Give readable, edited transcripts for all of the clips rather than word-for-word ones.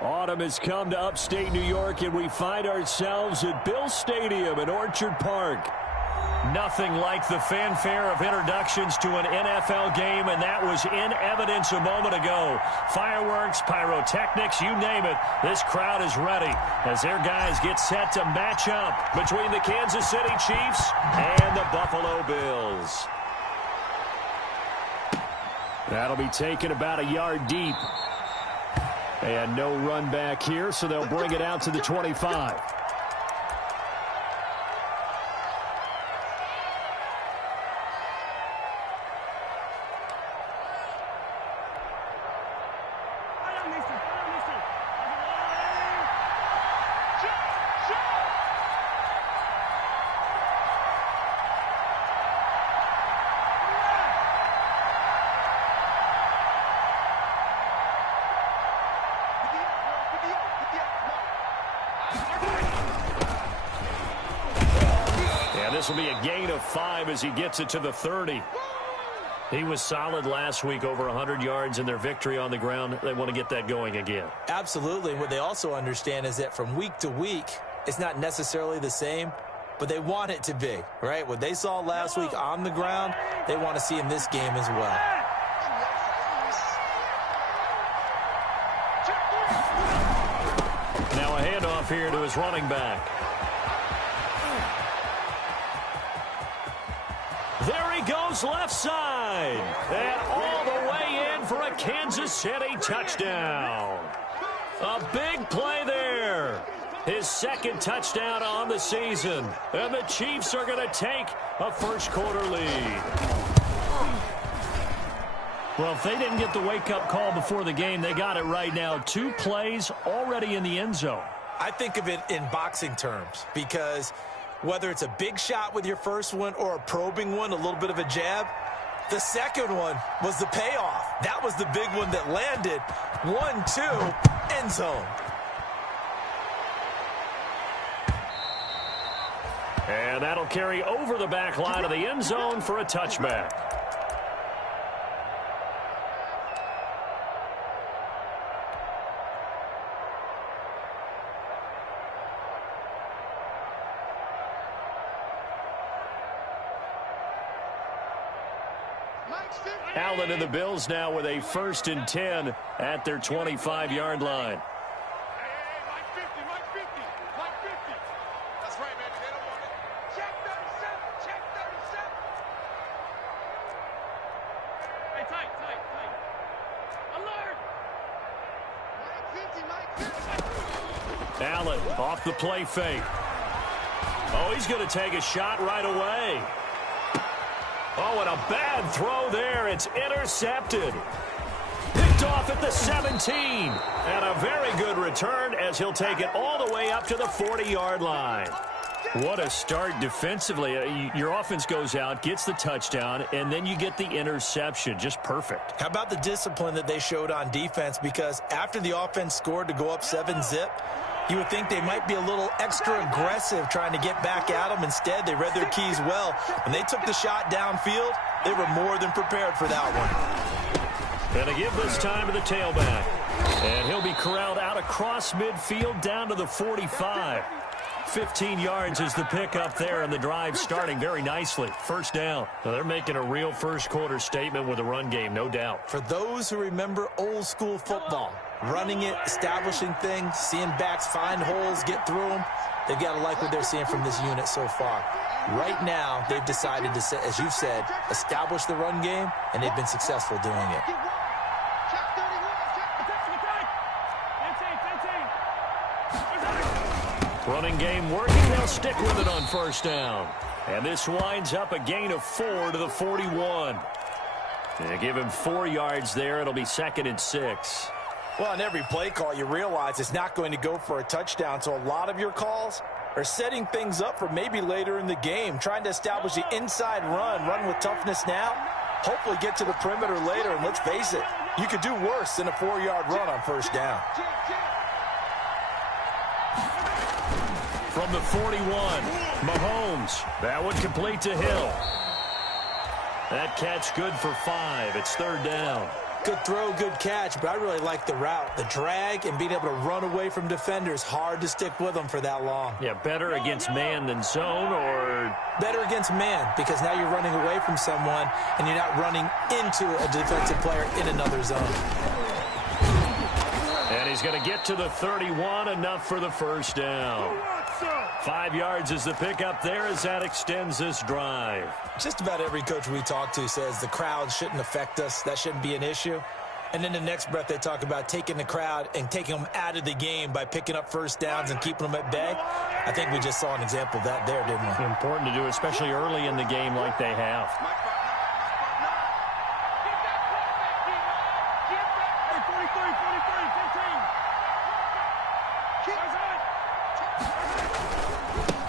Autumn has come to upstate New York, and we find ourselves at Bill Stadium in Orchard Park. Nothing like the fanfare of introductions to an NFL game, and that was in evidence a moment ago. Fireworks, pyrotechnics, you name it. This crowd is ready as their guys get set to match up between the Kansas City Chiefs and the Buffalo Bills. That'll be taken about a yard deep. And no run back here, so they'll bring it out to the 25. This will be a gain of 5 as he gets it to the 30. He was solid last week, over 100 yards in their victory on the ground. They want to get that going again. Absolutely. What they also understand is that from week to week, it's not necessarily the same, but they want it to be, right? What they saw last week on the ground, they want to see in this game as well. Now a handoff here to his running back. There he goes left side. And all the way in for a Kansas City touchdown. A big play there. His second touchdown on the season. And the Chiefs are going to take a first-quarter lead. Well, if they didn't get the wake-up call before the game, they got it right now. 2 plays already in the end zone. I think of it in boxing terms because whether it's a big shot with your first one or a probing one, a little bit of a jab, the second one was the payoff. That was the big one that landed. 1-2, end zone. And that'll carry over the back line of the end zone for a touchback. Allen and the Bills now with a 1st and 10 at their 25-yard line. That's right, baby. They don't want it. Check 37. Check 37. Hey, tight. Alert. Allen off the play fake. Oh, he's going to take a shot right away. Oh, and a bad throw there. It's intercepted. Picked off at the 17. And a very good return as he'll take it all the way up to the 40-yard line. What a start defensively. Your offense goes out, gets the touchdown, and then you get the interception. Just perfect. How about the discipline that they showed on defense? Because after the offense scored to go up 7-zip, you would think they might be a little extra aggressive trying to get back at them. Instead, they read their keys well. When they took the shot downfield, they were more than prepared for that one. And to give this time to the tailback. And he'll be corralled out across midfield down to the 45. 15 yards is the pickup there, and the drive starting very nicely. First down. Now they're making a real first-quarter statement with a run game, no doubt. For those who remember old-school football, running it, establishing things, seeing backs find holes, get through them, they've got to like what they're seeing from this unit so far. Right now, they've decided to, as you've said, establish the run game, and they've been successful doing it. Running game working. They'll stick with it on first down. And this winds up a gain of 4 to the 41. They give him 4 yards there. It'll be 2nd and 6. Well, on every play call, you realize it's not going to go for a touchdown. So a lot of your calls are setting things up for maybe later in the game, trying to establish the inside run with toughness now, hopefully get to the perimeter later. And let's face it, you could do worse than a 4-yard run on first down. From the 41, Mahomes. That one complete to Hill. That catch good for 5. It's 3rd down. Good throw, good catch, but I really like the route. The drag and being able to run away from defenders, hard to stick with them for that long. Yeah, better against man than zone, or better against man, because now you're running away from someone and you're not running into a defensive player in another zone. And he's going to get to the 31, enough for the first down. 5 yards is the pickup there as that extends this drive. Just about every coach we talk to says the crowd shouldn't affect us. That shouldn't be an issue. And in the next breath, they talk about taking the crowd and taking them out of the game by picking up first downs and keeping them at bay. I think we just saw an example of that there, didn't we? Important to do, especially early in the game like they have.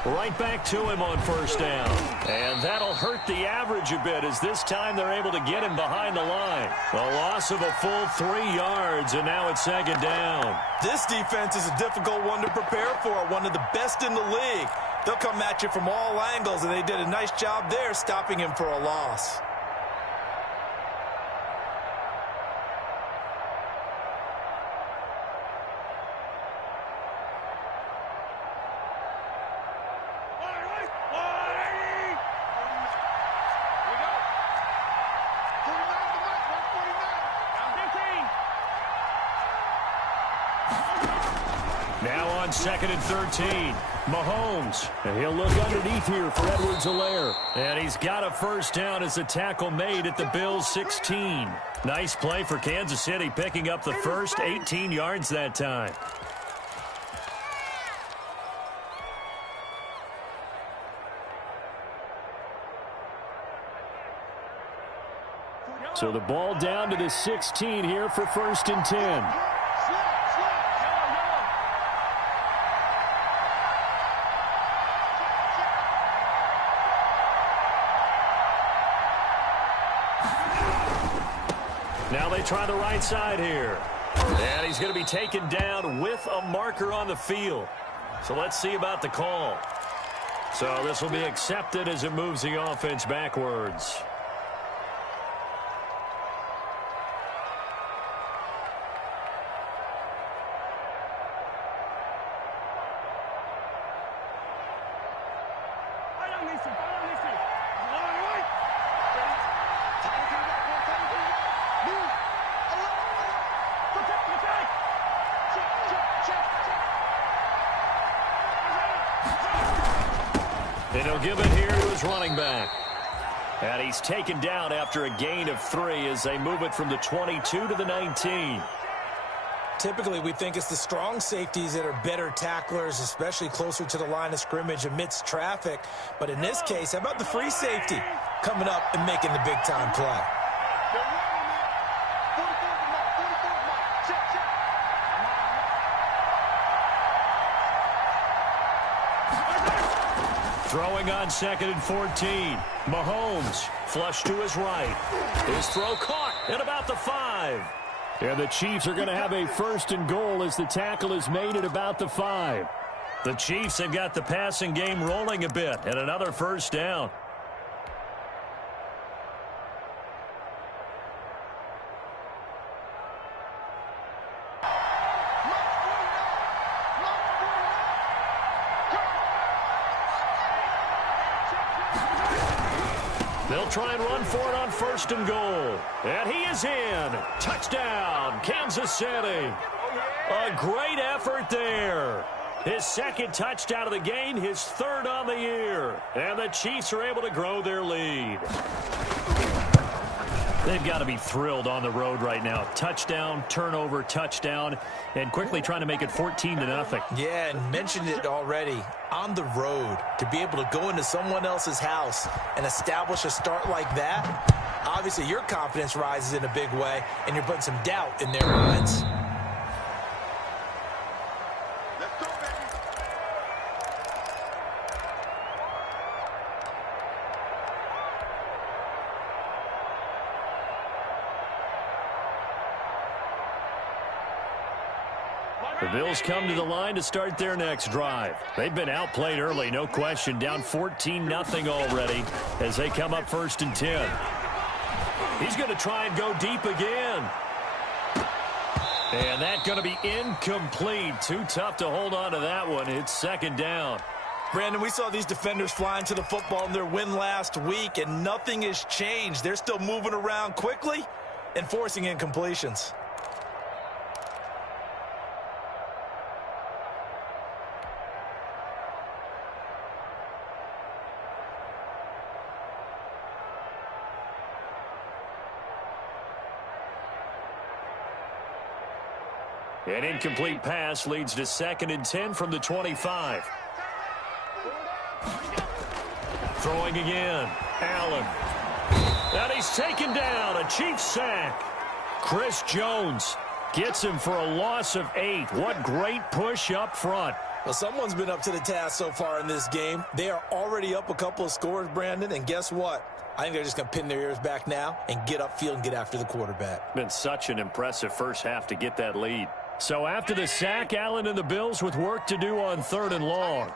Right back to him on first down. And that'll hurt the average a bit, as this time they're able to get him behind the line. A loss of a full 3 yards, and now it's second down. This defense is a difficult one to prepare for, one of the best in the league. They'll come at you from all angles, and they did a nice job there stopping him for a loss. Second and 13. Mahomes. And he'll look underneath here for Edwards-Helaire. And he's got a first down as the tackle made at the Bills' 16. Nice play for Kansas City, picking up the first 18 yards that time. So the ball down to the 16 here for first and 10. Now they try the right side here. And he's going to be taken down with a marker on the field. So let's see about the call. So this will be accepted as it moves the offense backwards. And he'll give it here to his running back. And he's taken down after a gain of 3 as they move it from the 22 to the 19. Typically, we think it's the strong safeties that are better tacklers, especially closer to the line of scrimmage amidst traffic. But in this case, how about the free safety coming up and making the big-time play? Throwing on second and 14. Mahomes flush to his right. His throw caught at about the 5. And the Chiefs are going to have a first and goal as the tackle is made at about the 5. The Chiefs have got the passing game rolling a bit, and another first down. They'll try and run for it on first and goal. And he is in. Touchdown, Kansas City. A great effort there. His second touchdown of the game, his third on the year. And the Chiefs are able to grow their lead. They've got to be thrilled on the road right now. Touchdown, turnover, touchdown, and quickly trying to make it 14-0. Yeah, and mentioned it already. On the road, to be able to go into someone else's house and establish a start like that, obviously your confidence rises in a big way, and you're putting some doubt in their minds. The Bills come to the line to start their next drive. They've been outplayed early, no question, down 14-0 already as they come up first and 10. He's going to try and go deep again. And that's going to be incomplete. Too tough to hold on to that one. It's second down. Brandon, we saw these defenders flying to the football in their win last week, and nothing has changed. They're still moving around quickly and forcing incompletions. An incomplete pass leads to 2nd and 10 from the 25. Throwing again. Allen. And he's taken down. A Chiefs sack. Chris Jones gets him for a loss of 8. What great push up front. Well, someone's been up to the task so far in this game. They are already up a couple of scores, Brandon, and guess what? I think they're just going to pin their ears back now and get upfield and get after the quarterback. Been such an impressive first half to get that lead. So after the sack, Allen and the Bills with work to do on 3rd and long.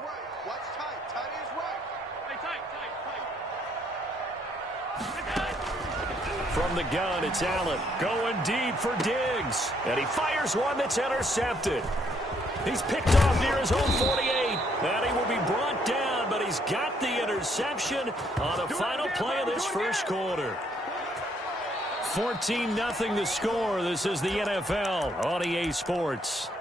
What's tight? Tight is right. Hey, tight. From the gun, it's Allen going deep for Diggs. And he fires one that's intercepted. He's picked off near his own 48. And he will be brought down, but he's got the interception on the final play of this first quarter. 14-0 the score. This is the NFL on EA Sports.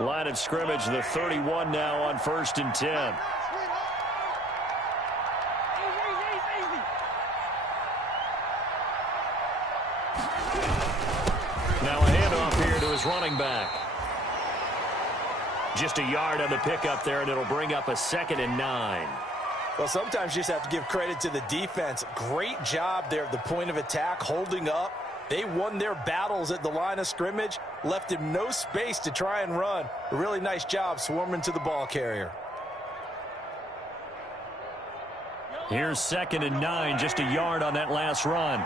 Line of scrimmage, the 31 now on 1st and 10. Now a handoff here to his running back. Just a yard on the pickup there, and it'll bring up a 2nd and 9. Well, sometimes you just have to give credit to the defense. Great job there at the point of attack, holding up. They won their battles at the line of scrimmage, left him no space to try and run. A really nice job swarming to the ball carrier. Here's 2nd and 9, just a yard on that last run.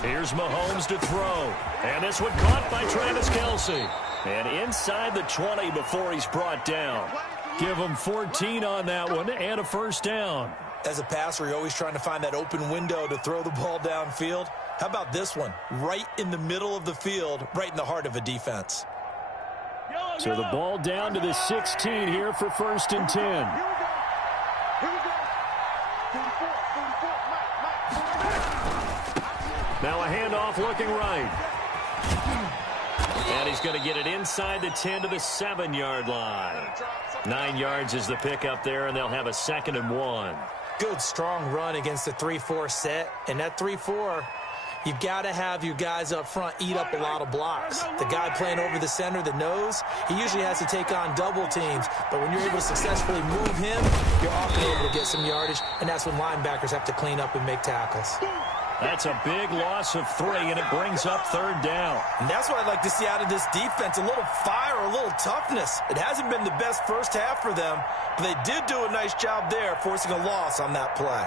Here's Mahomes to throw. And this one caught by Travis Kelce. And inside the 20 before he's brought down. Give him 14 on that one and a first down. As a passer, you're always trying to find that open window to throw the ball downfield. How about this one? Right in the middle of the field, right in the heart of a defense. So the ball down to the 16 here for 1st and 10. Here we go. 44, Now a handoff looking right. And he's going to get it inside the 10 to the 7-yard line. 9 yards is the pickup there, and they'll have a 2nd and 1. Good, strong run against the 3-4 set. And that 3-4, you've got to have your guys up front eat up a lot of blocks. The guy playing over the center, the nose, he usually has to take on double teams. But when you're able to successfully move him, you're often able to get some yardage, and that's when linebackers have to clean up and make tackles. That's a big loss of 3, and it brings up 3rd down. And that's what I'd like to see out of this defense, a little fire, a little toughness. It hasn't been the best first half for them, but they did do a nice job there, forcing a loss on that play.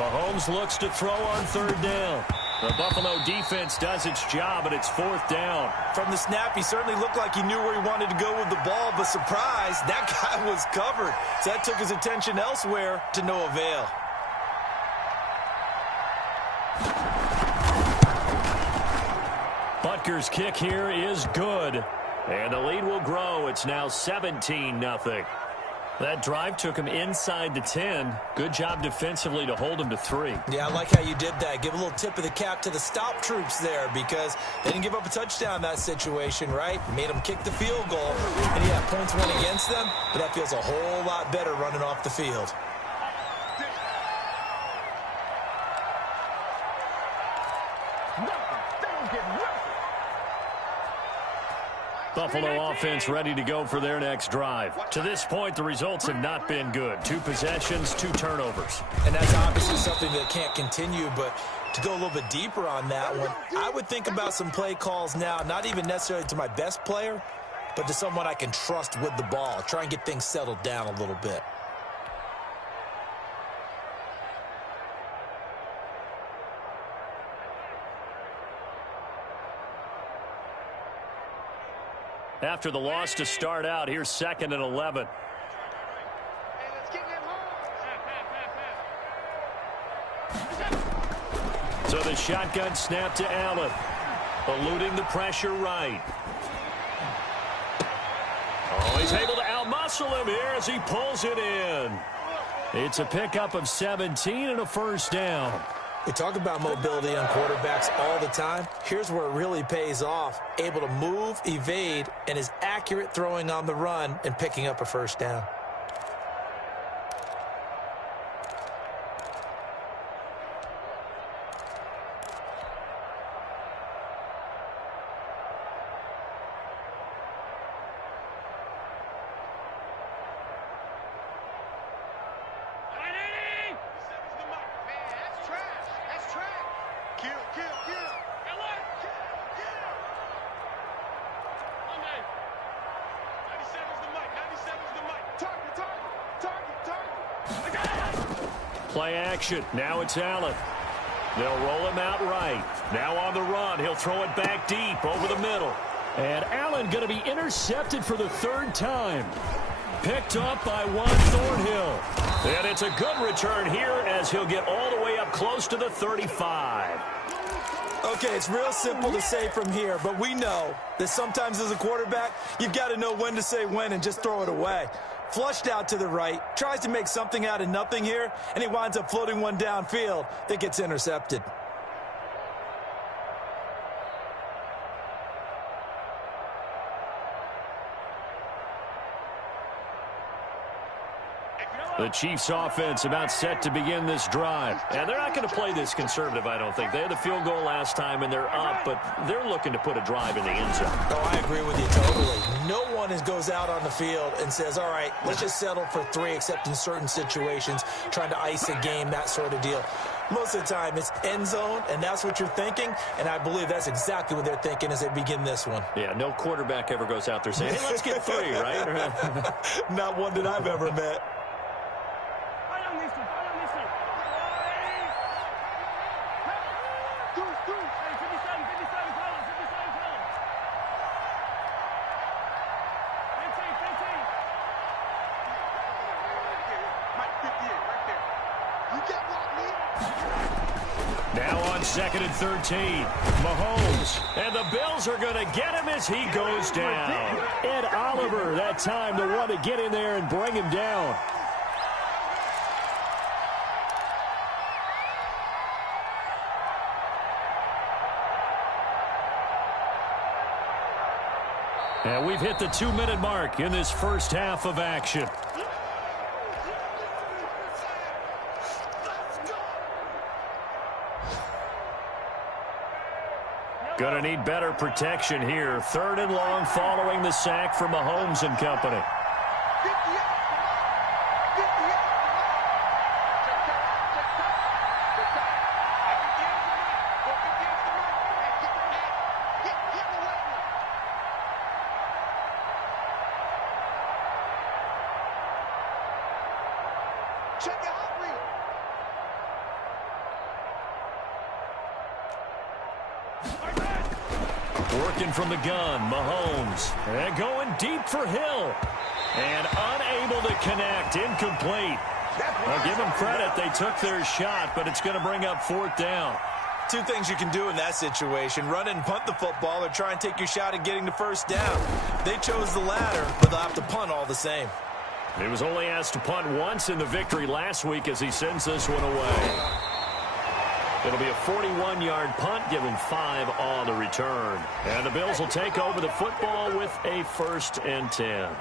Mahomes looks to throw on 3rd down. The Buffalo defense does its job, and it's 4th down. From the snap, he certainly looked like he knew where he wanted to go with the ball, but surprise, that guy was covered. So that took his attention elsewhere to no avail. Butker's kick here is good. And the lead will grow. It's now 17-0. That drive took him inside the 10. Good job defensively to hold him to 3. Yeah, I like how you did that. Give a little tip of the cap to the stop troops there because they didn't give up a touchdown in that situation, right? Made them kick the field goal. And yeah, points went against them, but that feels a whole lot better running off the field. Buffalo offense ready to go for their next drive. To this point, the results have not been good. 2 possessions, 2 turnovers. And that's obviously something that can't continue, but to go a little bit deeper on that one, I would think about some play calls now, not even necessarily to my best player, but to someone I can trust with the ball. Try and get things settled down a little bit. After the loss to start out, here's 2nd and 11. Hey, let's get them home. So the shotgun snap to Allen. Eluding the pressure right. Oh, he's able to outmuscle him here as he pulls it in. It's a pickup of 17 and a first down. We talk about mobility on quarterbacks all the time. Here's where it really pays off. Able to move, evade, and is accurate throwing on the run and picking up a first down. Play action. Now it's Allen. They'll roll him out right. Now on the run. He'll throw it back deep over the middle. And Allen going to be intercepted for the 3rd time. Picked up by Juan Thornhill. And it's a good return here as he'll get all the way up close to the 35. Okay, it's real simple to say from here, but we know that sometimes as a quarterback, you've got to know when to say when and just throw it away. Flushed out to the right, tries to make something out of nothing here, and he winds up floating one downfield that gets intercepted. The Chiefs offense about set to begin this drive. And they're not going to play this conservative, I don't think. They had the field goal last time, and they're up, but they're looking to put a drive in the end zone. Oh, I agree with you totally. No one goes out on the field and says, all right, let's just settle for 3, except in certain situations, trying to ice a game, that sort of deal. Most of the time, it's end zone, and that's what you're thinking, and I believe that's exactly what they're thinking as they begin this one. Yeah, no quarterback ever goes out there saying, hey, let's get 3, right? Not one that I've ever met. Now on 2nd and 13, Mahomes. And the Bills are going to get him as he goes down. Ed Oliver, that time, the one to get in there and bring him down. And we've hit the 2-minute mark in this first half of action. Going to need better protection here. 3rd and long following the sack from Mahomes and company. Working from the gun, Mahomes. And going deep for Hill. And unable to connect, incomplete. I'll give them credit, they took their shot, but it's going to bring up 4th down. 2 things you can do in that situation: run and punt the football, or try and take your shot at getting the first down. They chose the latter, but they'll have to punt all the same. He was only asked to punt once in the victory last week as he sends this one away. It'll be a 41-yard punt, giving 5 on the return. And the Bills will take over the football with a 1st and 10.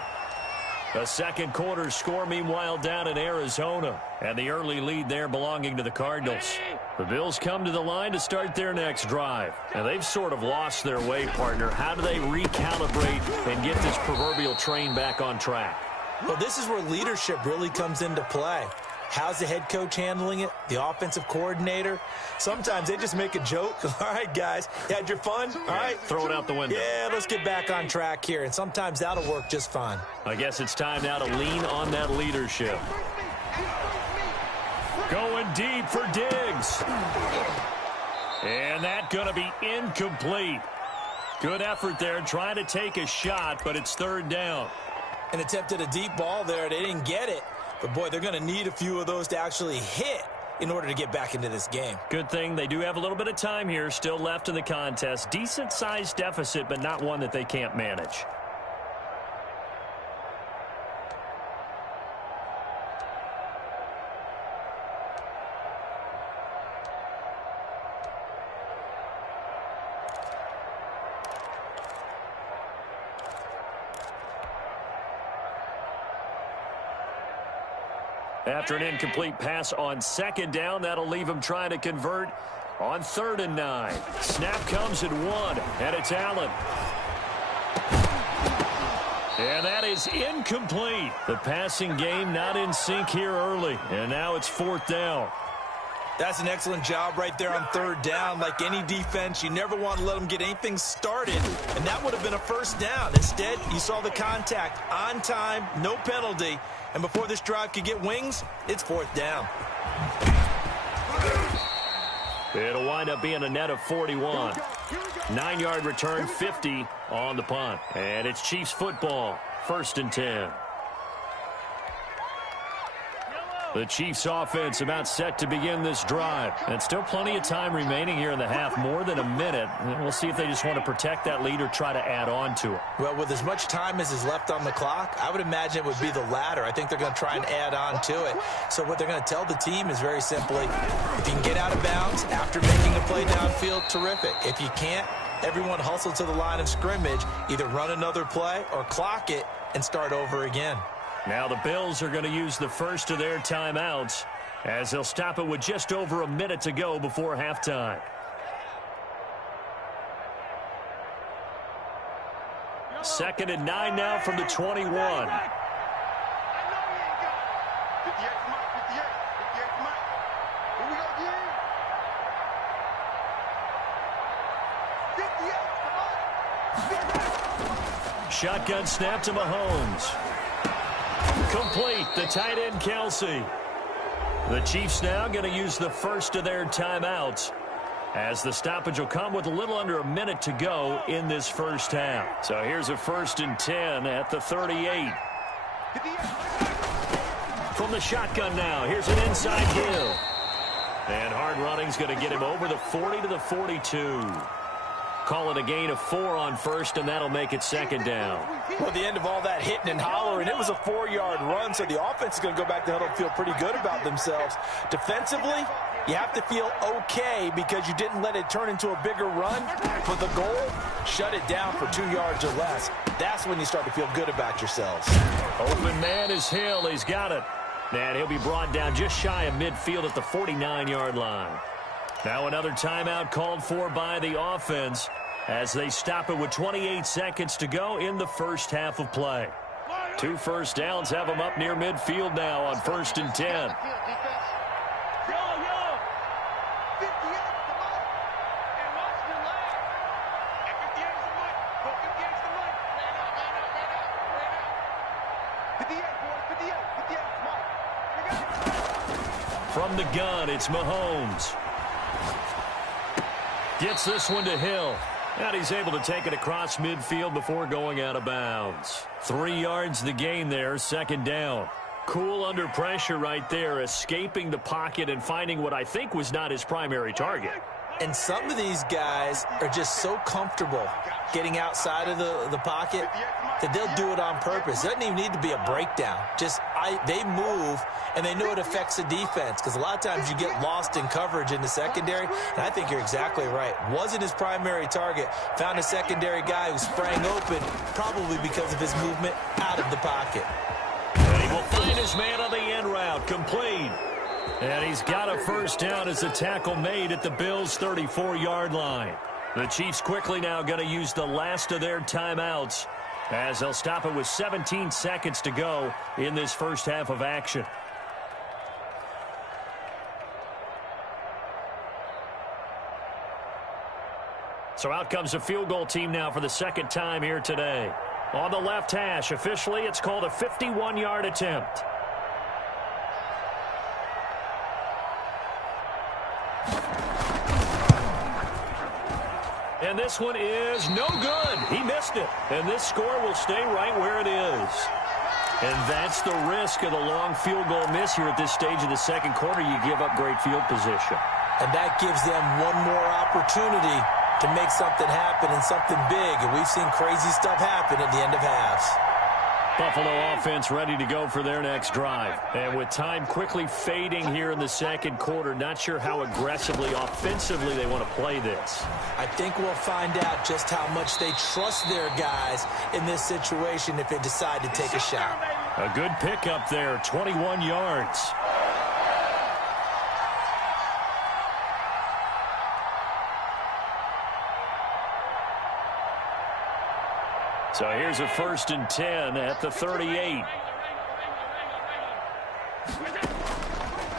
A second quarter score, meanwhile, down in Arizona. And the early lead there belonging to the Cardinals. The Bills come to the line to start their next drive. And they've sort of lost their way, partner. How do they recalibrate and get this proverbial train back on track? Well, this is where leadership really comes into play. How's the head coach handling it? The offensive coordinator? Sometimes they just make a joke. All right, guys, you had your fun? All right. Throw it out the window. Yeah, let's get back on track here. And sometimes that'll work just fine. I guess it's time now to lean on that leadership. Going deep for Diggs. And that's going to be incomplete. Good effort there, trying to take a shot, but it's third down. And attempted a deep ball there. They didn't get it. But, boy, they're going to need a few of those to actually hit in order to get back into this game. Good thing they do have a little bit of time here still left in the contest. Decent-sized deficit, but not one that they can't manage. After an incomplete pass on second down, that'll leave him trying to convert on 3rd and 9. Snap comes at 1, and it's Allen. And that is incomplete. The passing game not in sync here early, and now it's 4th down. That's an excellent job right there on 3rd down. Like any defense, you never want to let them get anything started, and that would have been a 1st down. Instead, you saw the contact on time, no penalty, and before this drive could get wings, it's 4th down. It'll wind up being a net of 41. 9-yard return, 50 on the punt. And it's Chiefs football, 1st and 10. The Chiefs offense about set to begin this drive. And still plenty of time remaining here in the half, more than a minute. And we'll see if they just want to protect that lead or try to add on to it. Well, with as much time as is left on the clock, I would imagine it would be the latter. I think they're going to try and add on to it. So what they're going to tell the team is very simply, if you can get out of bounds after making a play downfield, terrific. If you can't, everyone hustle to the line of scrimmage, either run another play or clock it and start over again. Now the Bills are going to use the first of their timeouts as they'll stop it with just over a minute to go before halftime. Second and 9 now from the 21. Shotgun snap to Mahomes. Complete, the tight end Kelsey. The Chiefs now going to use the first of their timeouts as the stoppage will come with a little under a minute to go in this first half. So here's a 1st and 10 at the 38. From the shotgun now, here's an inside Hill. And hard running's going to get him over the 40 to the 42. Call it a gain of 4 on 1st, and that'll make it 2nd down. Well, the end of all that hitting and hollering, it was a 4-yard run, so the offense is going to go back to huddle and feel pretty good about themselves. Defensively, you have to feel okay because you didn't let it turn into a bigger run. For the goal, shut it down for 2 yards or less. That's when you start to feel good about yourselves. Open man is Hill. He's got it. And he'll be brought down just shy of midfield at the 49-yard line. Now another timeout called for by the offense as they stop it with 28 seconds to go in the first half of play. 2 first downs have them up near midfield now on 1st and 10. From the gun, it's Mahomes. Gets this one to Hill. And he's able to take it across midfield before going out of bounds. 3 yards the gain there, 2nd down. Cool under pressure right there, escaping the pocket and finding what I think was not his primary target. And some of these guys are just so comfortable getting outside of the pocket that they'll do it on purpose. It doesn't even need to be a breakdown. They move, and they know it affects the defense because a lot of times you get lost in coverage in the secondary, and I think you're exactly right. Wasn't his primary target. Found a secondary guy who sprang open, probably because of his movement out of the pocket. will find his man on the end route, complete. And he's got a first down as the tackle made at the Bills' 34-yard line. The Chiefs quickly now going to use the last of their timeouts as they'll stop it with 17 seconds to go in this first half of action. So out comes a field goal team now for the second time here today. On the left hash, officially it's called a 51-yard attempt. And this one is no good. He missed it. And this score will stay right where it is. And that's the risk of the long field goal miss here at this stage of the second quarter. You give up great field position. And that gives them one more opportunity to make something happen and something big. And we've seen crazy stuff happen at the end of halves. Buffalo offense ready to go for their next drive. And with time quickly fading here in the second quarter, not sure how aggressively, offensively they want to play this. I think we'll find out just how much they trust their guys in this situation if they decide to take a shot. A good pickup there, 21 yards. So here's a 1st and 10 at the 38.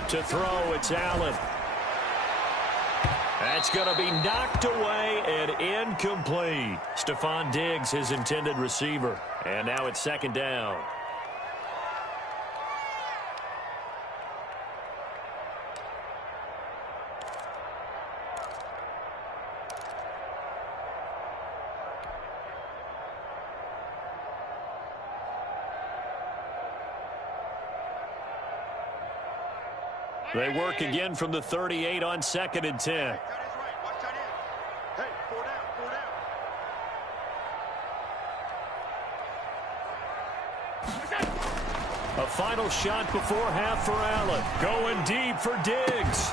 To throw, it's Allen. That's going to be knocked away and incomplete. Stephon Diggs, his intended receiver. And now it's second down. They work again from the 38 on 2nd and 10. A final shot before half for Allen. Going deep for Diggs.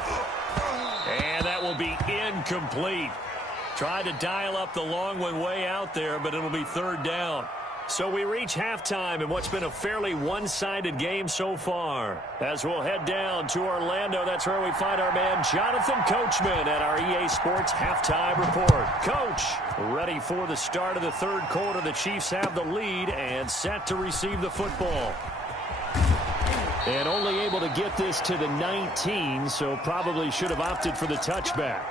And that will be incomplete. Tried to dial up the long one way out there, but it'll be 3rd down. So we reach halftime in what's been a fairly one-sided game so far. As we'll head down to Orlando, that's where we find our man Jonathan Coachman at our EA Sports Halftime Report. Coach, ready for the start of the 3rd quarter. The Chiefs have the lead and set to receive the football. And only able to get this to the 19, so probably should have opted for the touchback.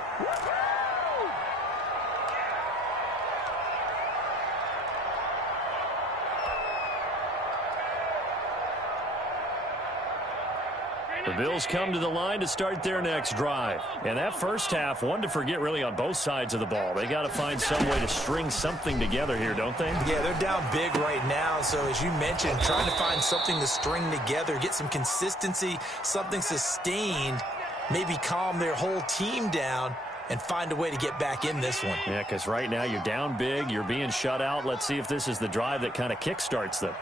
The Bills come to the line to start their next drive. And that first half, one to forget really on both sides of the ball. They got to find some way to string something together here, don't they? Yeah, they're down big right now. So as you mentioned, trying to find something to string together, get some consistency, something sustained, maybe calm their whole team down and find a way to get back in this one. Yeah, because right now you're down big, you're being shut out. Let's see if this is the drive that kind of kickstarts them.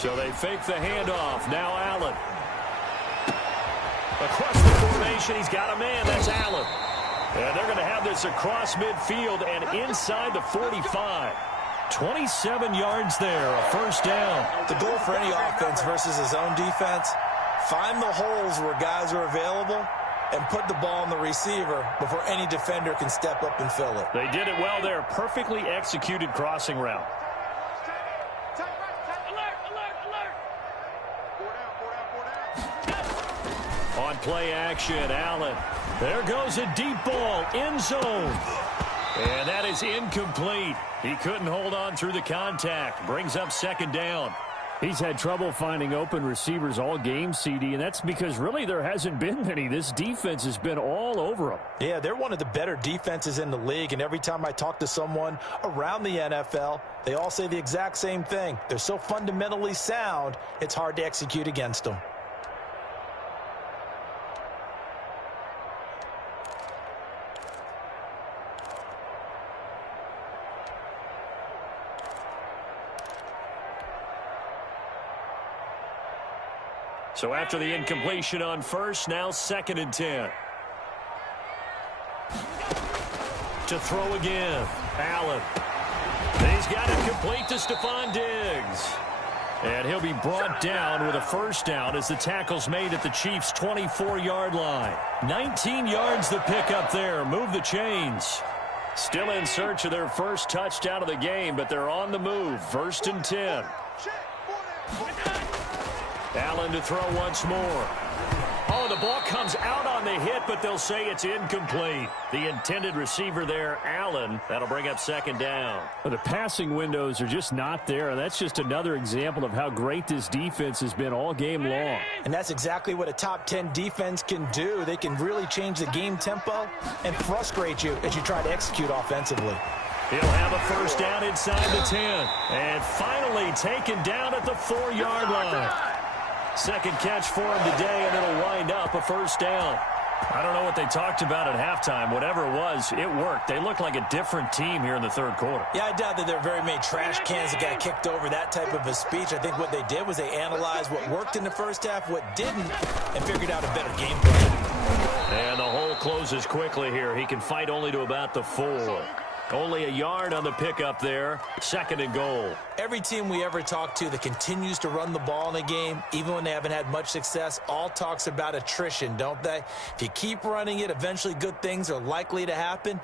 So they fake the handoff. Now Allen. Across the formation, he's got a man. That's Allen. And they're going to have this across midfield and inside the 45. 27 yards there, a first down. The goal for any offense versus his own defense, find the holes where guys are available and put the ball on the receiver before any defender can step up and fill it. They did it well there. Perfectly executed crossing route. On play action, Allen. There goes a deep ball, end zone. And that is incomplete. He couldn't hold on through the contact. Brings up second down. He's had trouble finding open receivers all game, CD, and that's because really there hasn't been many. This defense has been all over them. Yeah, they're one of the better defenses in the league, and every time I talk to someone around the NFL, they all say the exact same thing. They're so fundamentally sound, it's hard to execute against them. So after the incompletion on first, now second and 10. To throw again, Allen. He's got it complete to Stephon Diggs. And he'll be brought down with a first down as the tackle's made at the Chiefs' 24-yard line. 19 yards the pickup there. Move the chains. Still in search of their first touchdown of the game, but they're on the move. 1st and 10. Allen to throw once more. Oh, the ball comes out on the hit, but they'll say it's incomplete. The intended receiver there, Allen. That'll bring up 2nd down. Well, the passing windows are just not there, and that's just another example of how great this defense has been all game long. And that's exactly what a top 10 defense can do. They can really change the game tempo and frustrate you as you try to execute offensively. He'll have a first down inside the 10. And finally taken down at the 4-yard line. Second catch for him today, and it'll wind up a first down. I don't know what they talked about at halftime. Whatever it was, it worked. They look like a different team here in the 3rd quarter. Yeah, I doubt that there are very many trash cans that got kicked over, that type of a speech. I think what they did was they analyzed what worked in the first half, what didn't, and figured out a better game plan. And the hole closes quickly here. He can fight only to about the 4. Only a yard on the pickup there. 2nd and goal. Every team we ever talk to that continues to run the ball in a game, even when they haven't had much success, all talks about attrition, don't they? If you keep running it, eventually good things are likely to happen.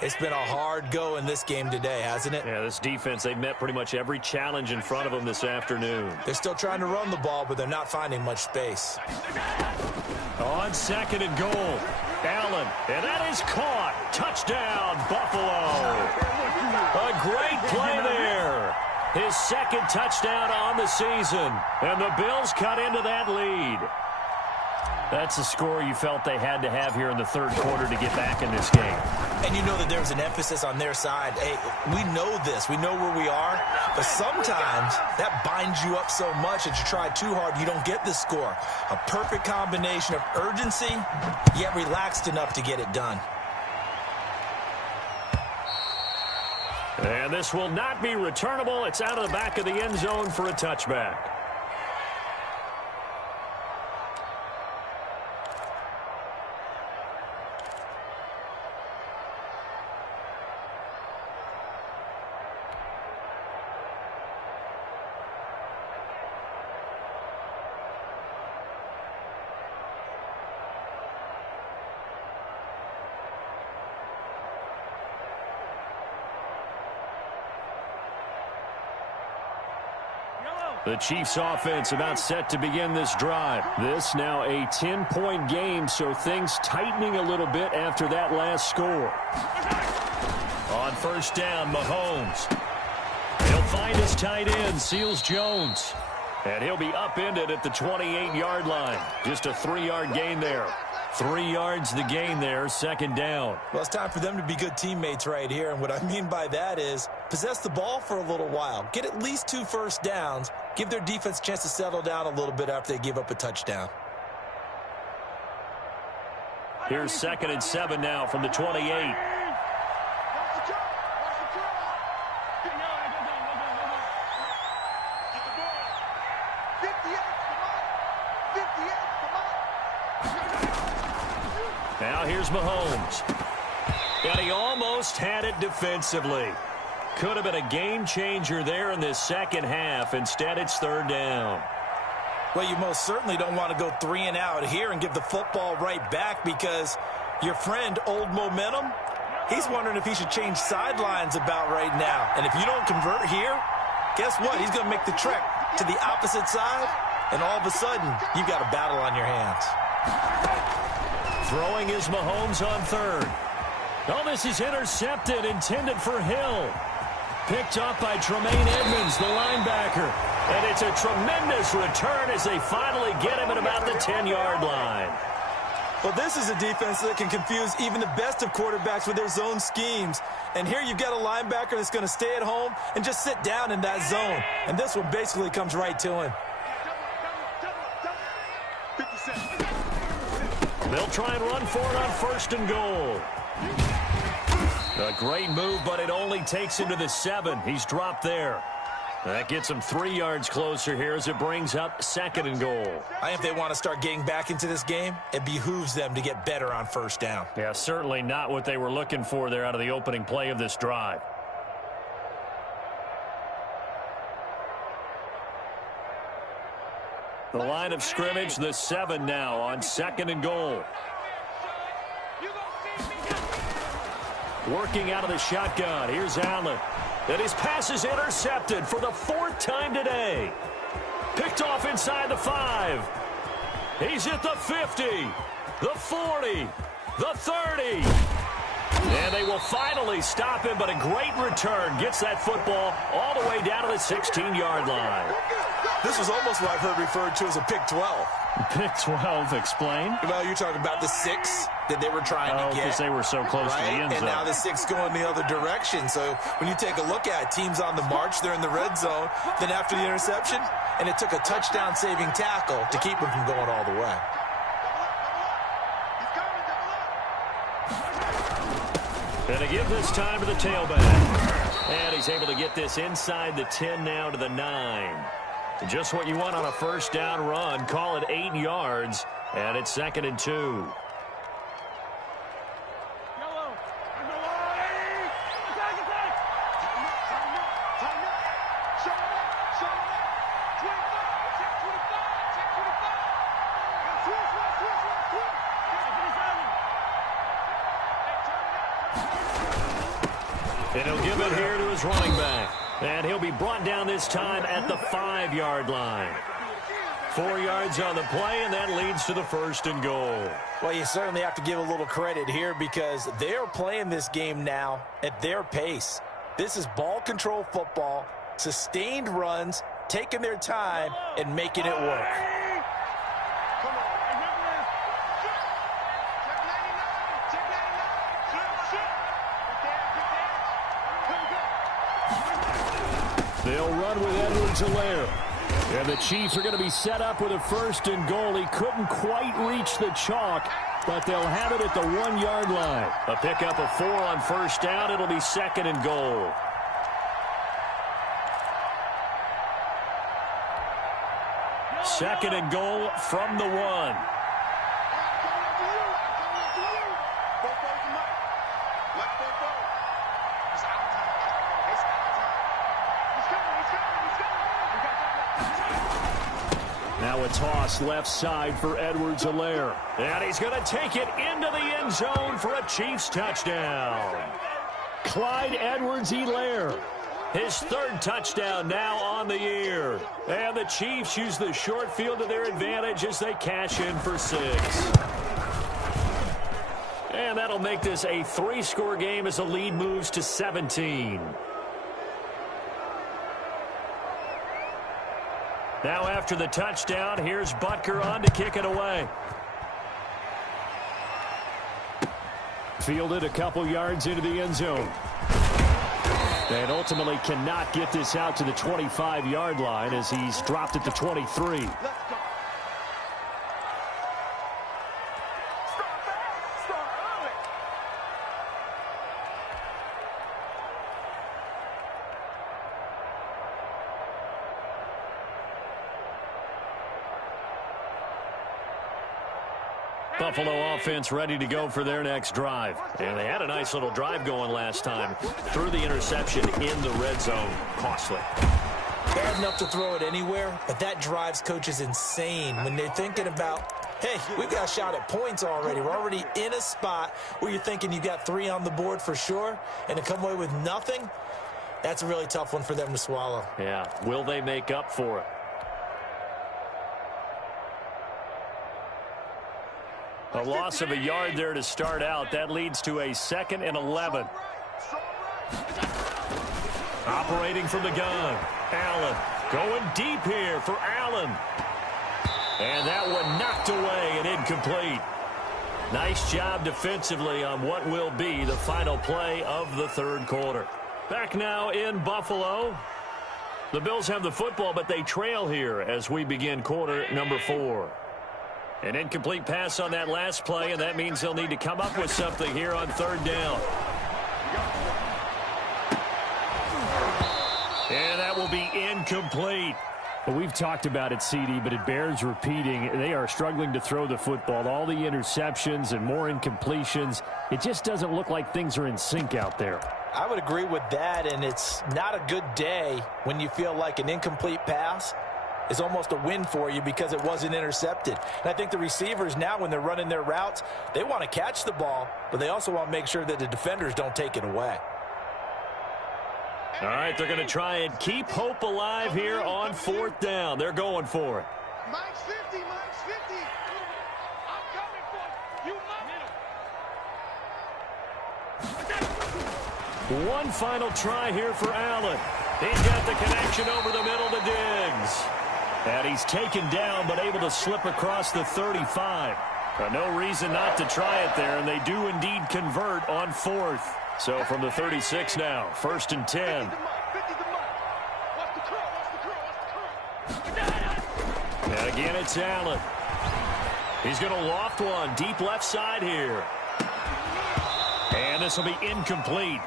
It's been a hard go in this game today, hasn't it? Yeah, this defense, they've met pretty much every challenge in front of them this afternoon. They're still trying to run the ball, but they're not finding much space. On 2nd and goal. Allen, and that is caught. Touchdown, Buffalo. A great play there. His 2nd touchdown on the season. And the Bills cut into that lead. That's a score you felt they had to have here in the 3rd quarter to get back in this game. And you know that there's an emphasis on their side. Hey, we know this. We know where we are. But sometimes that binds you up so much that you try too hard, you don't get the score. A perfect combination of urgency, yet relaxed enough to get it done. And this will not be returnable. It's out of the back of the end zone for a touchback. The Chiefs offense about set to begin this drive. This now a 10-point game, so things tightening a little bit after that last score. On 1st down, Mahomes. He'll find his tight end, Seals Jones. And he'll be upended at the 28-yard line. Just a 3-yard gain there. 3 yards the gain there, 2nd down. Well, it's time for them to be good teammates right here. And what I mean by that is possess the ball for a little while. Get at least 2 first downs. Give their defense a chance to settle down a little bit after they give up a touchdown. Here's 2nd and 7 now from the 28. Now here's Mahomes. And he almost had it defensively. Could have been a game changer there in this 2nd half. Instead, it's 3rd down. Well, you most certainly don't want to go 3 and out here and give the football right back because your friend, Old Momentum, he's wondering if he should change sidelines about right now. And if you don't convert here, guess what? He's going to make the trek to the opposite side, and all of a sudden, you've got a battle on your hands. Throwing is Mahomes on 3rd. Oh, this is intercepted, intended for Hill. Picked up by Tremaine Edmonds, the linebacker. And it's a tremendous return as they finally get him at about the 10-yard line. Well, this is a defense that can confuse even the best of quarterbacks with their zone schemes. And here you've got a linebacker that's going to stay at home and just sit down in that zone. And this one basically comes right to him. They'll try and run for it on 1st and goal. A great move, but it only takes him to the 7. He's dropped there. That gets him 3 yards closer here as it brings up 2nd and goal. I think if they want to start getting back into this game, it behooves them to get better on 1st down. Yeah, certainly not what they were looking for there out of the opening play of this drive. The line of scrimmage, the 7 now on 2nd and goal. Working out of the shotgun. Here's Allen. And his pass is intercepted for the 4th time today. Picked off inside the 5. He's at the 50, the 40, the 30. And they will finally stop him, but a great return. Gets that football all the way down to the 16-yard line. This is almost what I've heard referred to as a pick 12. Pick 12, explain. Well, you're talking about the 6 that they were trying to get. Because they were so close to the end zone. And now the 6 going the other direction. So when you take a look at it, teams on the march, they're in the red zone. Then after the interception, and it took a touchdown-saving tackle to keep them from going all the way. And to give this time to the tailback. And he's able to get this inside the 10 now to the 9. Just what you want on a first down run. Call it 8 yards, and it's 2nd and 2. And he'll give it here to his running back. And he'll be brought down this time at the 5-yard line. 4 yards on the play, and that leads to the 1st and goal. Well, you certainly have to give a little credit here because they're playing this game now at their pace. This is ball control football, sustained runs, taking their time, and making it work. They'll run with Edwards-Helaire. And the Chiefs are going to be set up with a 1st and goal. He couldn't quite reach the chalk, but they'll have it at the 1-yard line. A pickup of 4 on 1st down. It'll be 2nd and goal. Second and goal from the 1. Now a toss left side for Edwards-Helaire. And he's going to take it into the end zone for a Chiefs touchdown. Clyde Edwards-Helaire. His 3rd touchdown now on the year. And the Chiefs use the short field to their advantage as they cash in for 6. And that'll make this a 3-score game as the lead moves to 17. Now after the touchdown, here's Butker on to kick it away. Fielded a couple yards into the end zone. And ultimately cannot get this out to the 25-yard line as he's dropped at the 23. Buffalo offense ready to go for their next drive. And they had a nice little drive going last time. Threw the interception in the red zone. Costly. Bad enough to throw it anywhere, but that drives coaches insane when they're thinking about, hey, we've got a shot at points already. We're already in a spot where you're thinking you got 3 on the board for sure, and to come away with nothing, that's a really tough one for them to swallow. Yeah. Will they make up for it? A loss of a yard there to start out. That leads to a 2nd and 11. Operating from the gun. Allen going deep here for Allen. And that one knocked away and incomplete. Nice job defensively on what will be the final play of the 3rd quarter. Back now in Buffalo. The Bills have the football, but they trail here as we begin quarter number 4. An incomplete pass on that last play, and that means they'll need to come up with something here on 3rd down. And that will be incomplete. Well, we've talked about it, CD, but it bears repeating. They are struggling to throw the football. All the interceptions and more incompletions. It just doesn't look like things are in sync out there. I would agree with that, and it's not a good day when you feel like an incomplete pass is almost a win for you because it wasn't intercepted. And I think the receivers now, when they're running their routes, they want to catch the ball, but they also want to make sure that the defenders don't take it away. All right, they're going to try and keep hope alive here on 4th down. They're going for it. Mike's 50, Mike's 50. I'm coming for you. One final try here for Allen. He's got the connection over the middle to Diggs. And he's taken down but able to slip across the 35. No reason not to try it there, and they do indeed convert on 4th. So from the 36 now, 1st and 10. And again, it's Allen. He's going to loft one deep left side here. And this will be incomplete.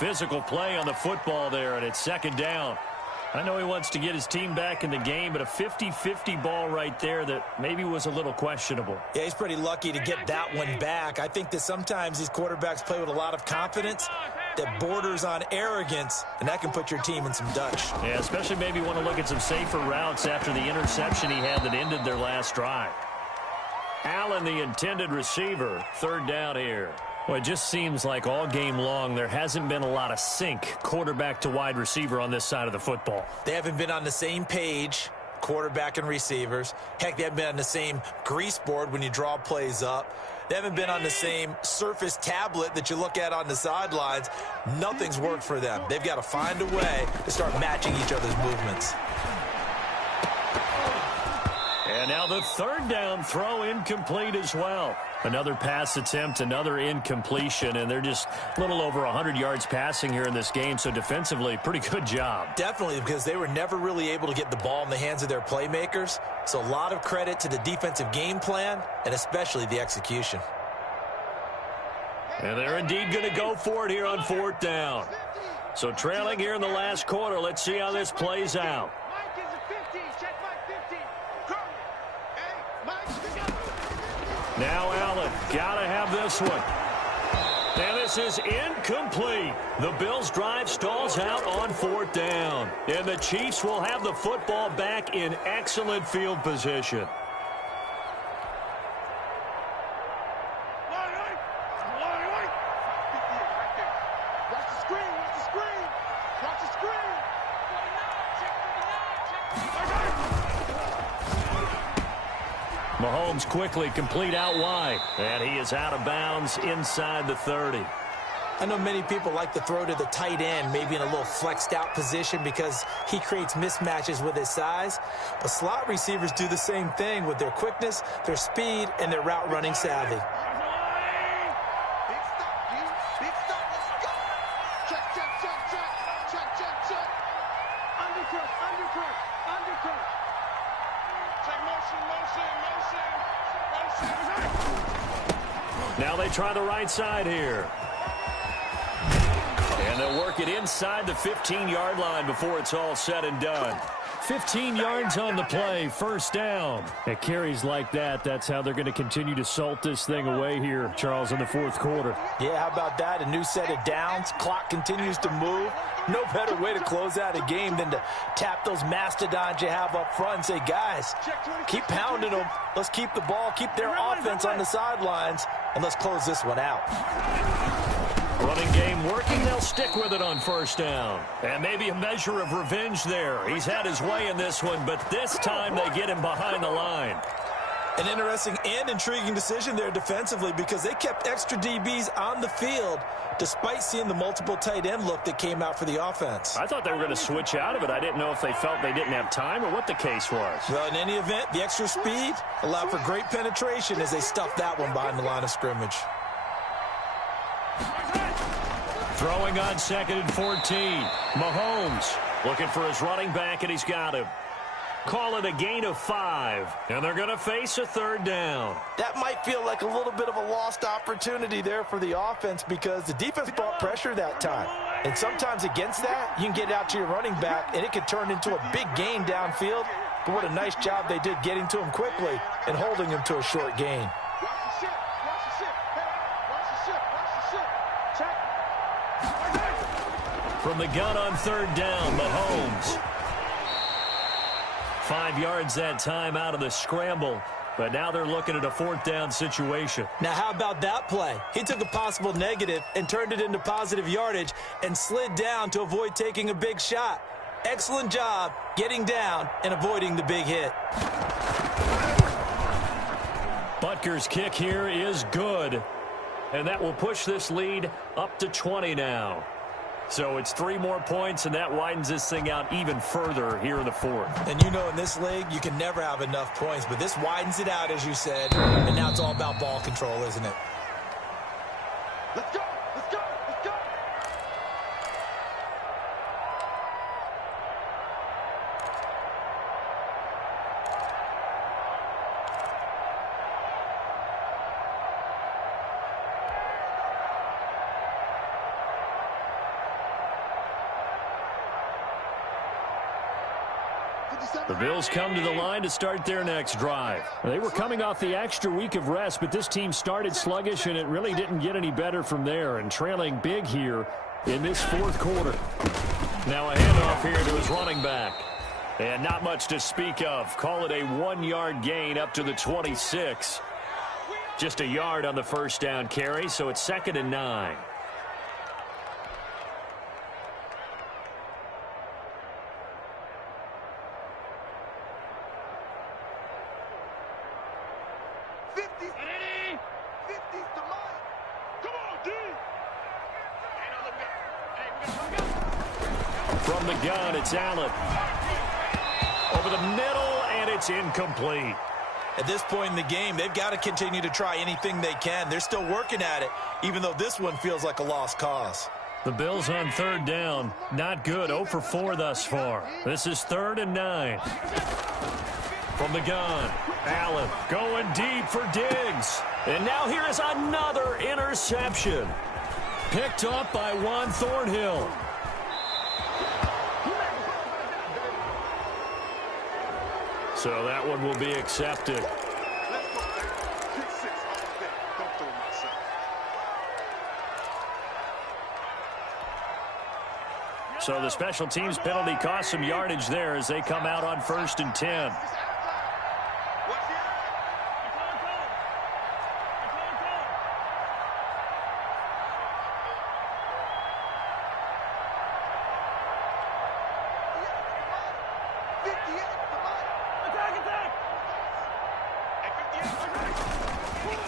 Physical play on the football there, and it's 2nd down. I know he wants to get his team back in the game, but a 50-50 ball right there that maybe was a little questionable. Yeah, he's pretty lucky to get that one back. I think that sometimes these quarterbacks play with a lot of confidence that borders on arrogance, and that can put your team in some Dutch. Yeah, especially maybe want to look at some safer routes after the interception he had that ended their last drive. Allen, the intended receiver, 3rd down here. Well, it just seems like all game long there hasn't been a lot of sync quarterback to wide receiver on this side of the football. They haven't been on the same page, quarterback and receivers. Heck, they haven't been on the same grease board when you draw plays up. They haven't been on the same Surface tablet that you look at on the sidelines. Nothing's worked for them. They've got to find a way to start matching each other's movements. And now the 3rd down throw incomplete as well. Another pass attempt, another incompletion, and they're just a little over 100 yards passing here in this game, so defensively, pretty good job. Definitely, because they were never really able to get the ball in the hands of their playmakers. So a lot of credit to the defensive game plan, and especially the execution. And they're indeed going to go for it here on 4th down. So trailing here in the last quarter, let's see how this plays out. Mike is a 50. Check Mike 50. Come. Hey, Mike. Now Allen, got to have this one. And this is incomplete. The Bills' drive stalls out on 4th down. And the Chiefs will have the football back in excellent field position. Watch the screen. Watch the screen. Watch the screen. Mahomes quickly complete out wide. And he is out of bounds inside the 30. I know many people like to throw to the tight end, maybe in a little flexed out position because he creates mismatches with his size. But slot receivers do the same thing with their quickness, their speed, and their route running savvy. Big stop, G. Big stop. Let's go. Check, check, check, check. Check, check, check. Undercut, undercut, undercut. Check motion, motion, motion, motion. Now they try the right side here. And they'll work it inside the 15-yard line before it's all said and done. 15 yards on the play, 1st down. At carries like that, that's how they're going to continue to salt this thing away here, Charles, in the 4th quarter. Yeah, how about that? A new set of downs. Clock continues to move. No better way to close out a game than to tap those mastodons you have up front and say, guys, keep pounding them. Let's keep the ball, keep their offense on the sidelines, and let's close this one out. Running game working, they'll stick with it on 1st down. And maybe a measure of revenge there. He's had his way in this one, but this time they get him behind the line. An interesting and intriguing decision there defensively because they kept extra DBs on the field despite seeing the multiple tight end look that came out for the offense. I thought they were going to switch out of it. I didn't know if they felt they didn't have time or what the case was. Well, in any event, the extra speed allowed for great penetration as they stuffed that one behind the line of scrimmage. Throwing on 2nd and 14. Mahomes looking for his running back, and he's got him. Call it a gain of 5, and they're going to face a 3rd down. That might feel like a little bit of a lost opportunity there for the offense because the defense brought pressure that time. And sometimes against that, you can get out to your running back, and it could turn into a big gain downfield. But what a nice job they did getting to him quickly and holding him to a short gain. Watch the ship. Watch the ship. Hey, watch the ship. Watch the ship. Check. From the gun on 3rd down, Mahomes. 5 yards that time out of the scramble. But now they're looking at a 4th down situation. Now, how about that play? He took a possible negative and turned it into positive yardage and slid down to avoid taking a big shot. Excellent job getting down and avoiding the big hit. Butker's kick here is good. And that will push this lead up to 20 now. So it's 3 more points, and that widens this thing out even further here in the 4th. And you know, in this league, you can never have enough points, but this widens it out, as you said, and now it's all about ball control, isn't it? Let's go! Let's go! Let's go! The Bills come to the line to start their next drive. They were coming off the extra week of rest, but this team started sluggish, and it really didn't get any better from there, and trailing big here in this 4th quarter. Now a handoff here to his running back. And not much to speak of. Call it a 1-yard gain up to the 26. Just a yard on the first down carry, so it's 2nd and 9. From the gun, it's Allen. Over the middle, and it's incomplete. At this point in the game, they've got to continue to try anything they can. They're still working at it, even though this one feels like a lost cause. The Bills on 3rd down. Not good. 0 for 4 thus far. This is 3rd and 9. From the gun, Allen going deep for Diggs. And now here is another interception. Picked up by Juan Thornhill. So that one will be accepted. So the special teams penalty cost some yardage there as they come out on 1st and 10.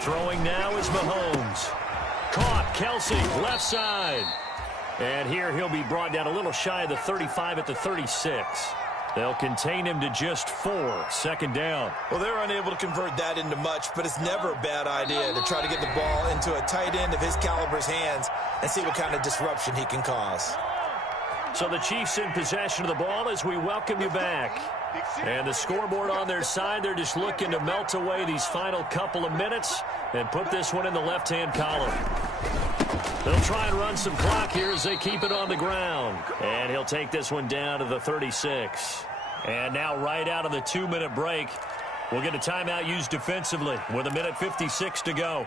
Throwing now is Mahomes. Caught, Kelsey, left side. And here he'll be brought down a little shy of the 35 at the 36. They'll contain him to just 4. 2nd down. Well, they're unable to convert that into much, but it's never a bad idea to try to get the ball into a tight end of his caliber's hands and see what kind of disruption he can cause. So the Chiefs in possession of the ball as we welcome you back. And the scoreboard on their side, they're just looking to melt away these final couple of minutes and put this one in the left-hand column. They'll try and run some clock here as they keep it on the ground. And he'll take this one down to the 36. And now right out of the 2-minute break, we'll get a timeout used defensively with 1:56 to go.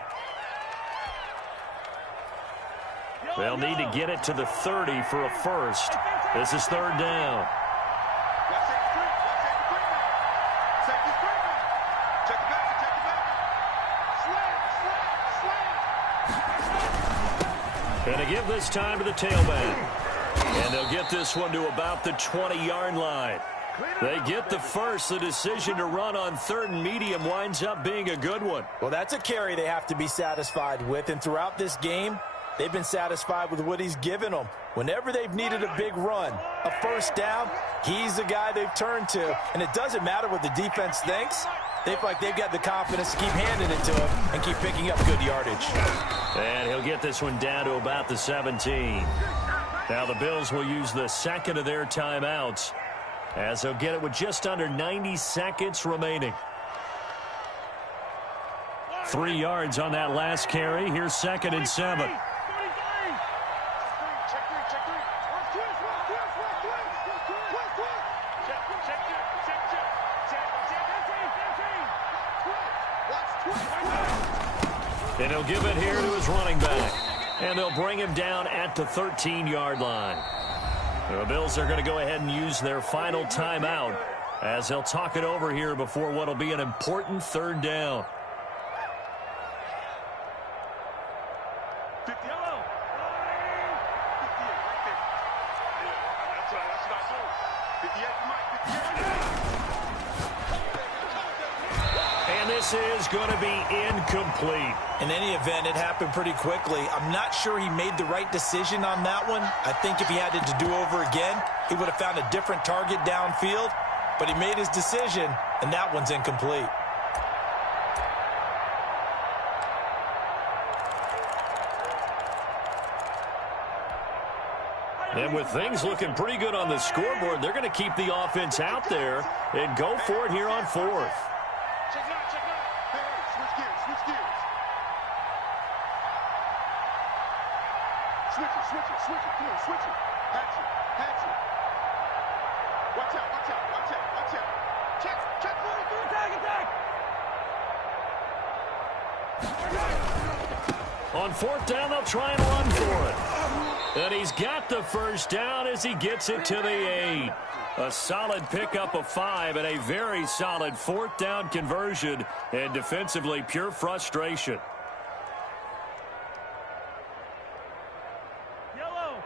They'll need to get it to the 30 for a first. This is 3rd down. And to give this time to the tailback. And they'll get this one to about the 20-yard line. They get the first. The decision to run on 3rd and medium winds up being a good one. Well, that's a carry they have to be satisfied with. And throughout this game, they've been satisfied with what he's given them. Whenever they've needed a big run, a first down, he's the guy they've turned to. And it doesn't matter what the defense thinks. They feel like they've got the confidence to keep handing it to him and keep picking up good yardage. And he'll get this one down to about the 17. Now the Bills will use the 2nd of their timeouts as they'll get it with just under 90 seconds remaining. 3 yards on that last carry. Here's 2nd and 7. And he'll give it here to his running back. And they'll bring him down at the 13-yard line. The Bills are going to go ahead and use their final timeout as he'll talk it over here before what will be an important third down. 50 yellow. 58 right there. Yeah, that's what I do. 58, Mike. 58. And this is going to be incomplete. In any event, it happened pretty quickly. I'm not sure he made the right decision on that one. I think if he had it to do over again, he would have found a different target downfield. But he made his decision, and that one's incomplete. And with things looking pretty good on the scoreboard, they're going to keep the offense out there and go for it here on fourth. Check it out, check it out. Hey, switch gears, switch gears. Switch it, switch it, switch it. Come on, switch it. Hatch it, hatch it. Watch out, watch out, watch out, watch out. Check 43. Attack, attack. On fourth down, they'll try and run for it. And he's got the first down as he gets it to the 8. A solid pickup of 5 and a very solid fourth down conversion. And defensively, pure frustration. Yellow.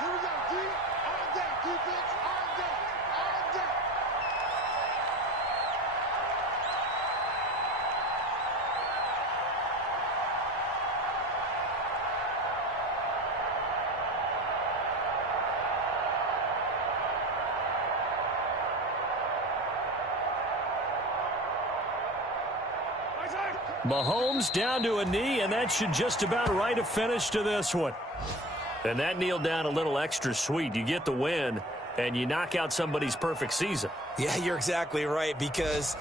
Here we go, D. All day, defense, all day, all day. Mahomes down to a knee, and that should just about write a finish to this one. And that kneeled down a little extra sweet. You get the win, and you knock out somebody's perfect season. Yeah, you're exactly right, because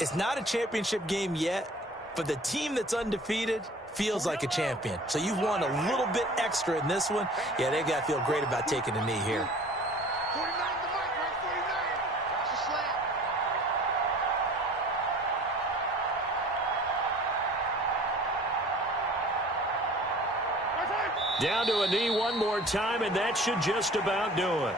it's not a championship game yet, but the team that's undefeated feels like a champion. So you've won a little bit extra in this one. Yeah, they got to feel great about taking a knee here. 49 to Mike, right? 49. Watch the slant. Down to a knee one more time, and that should just about do it.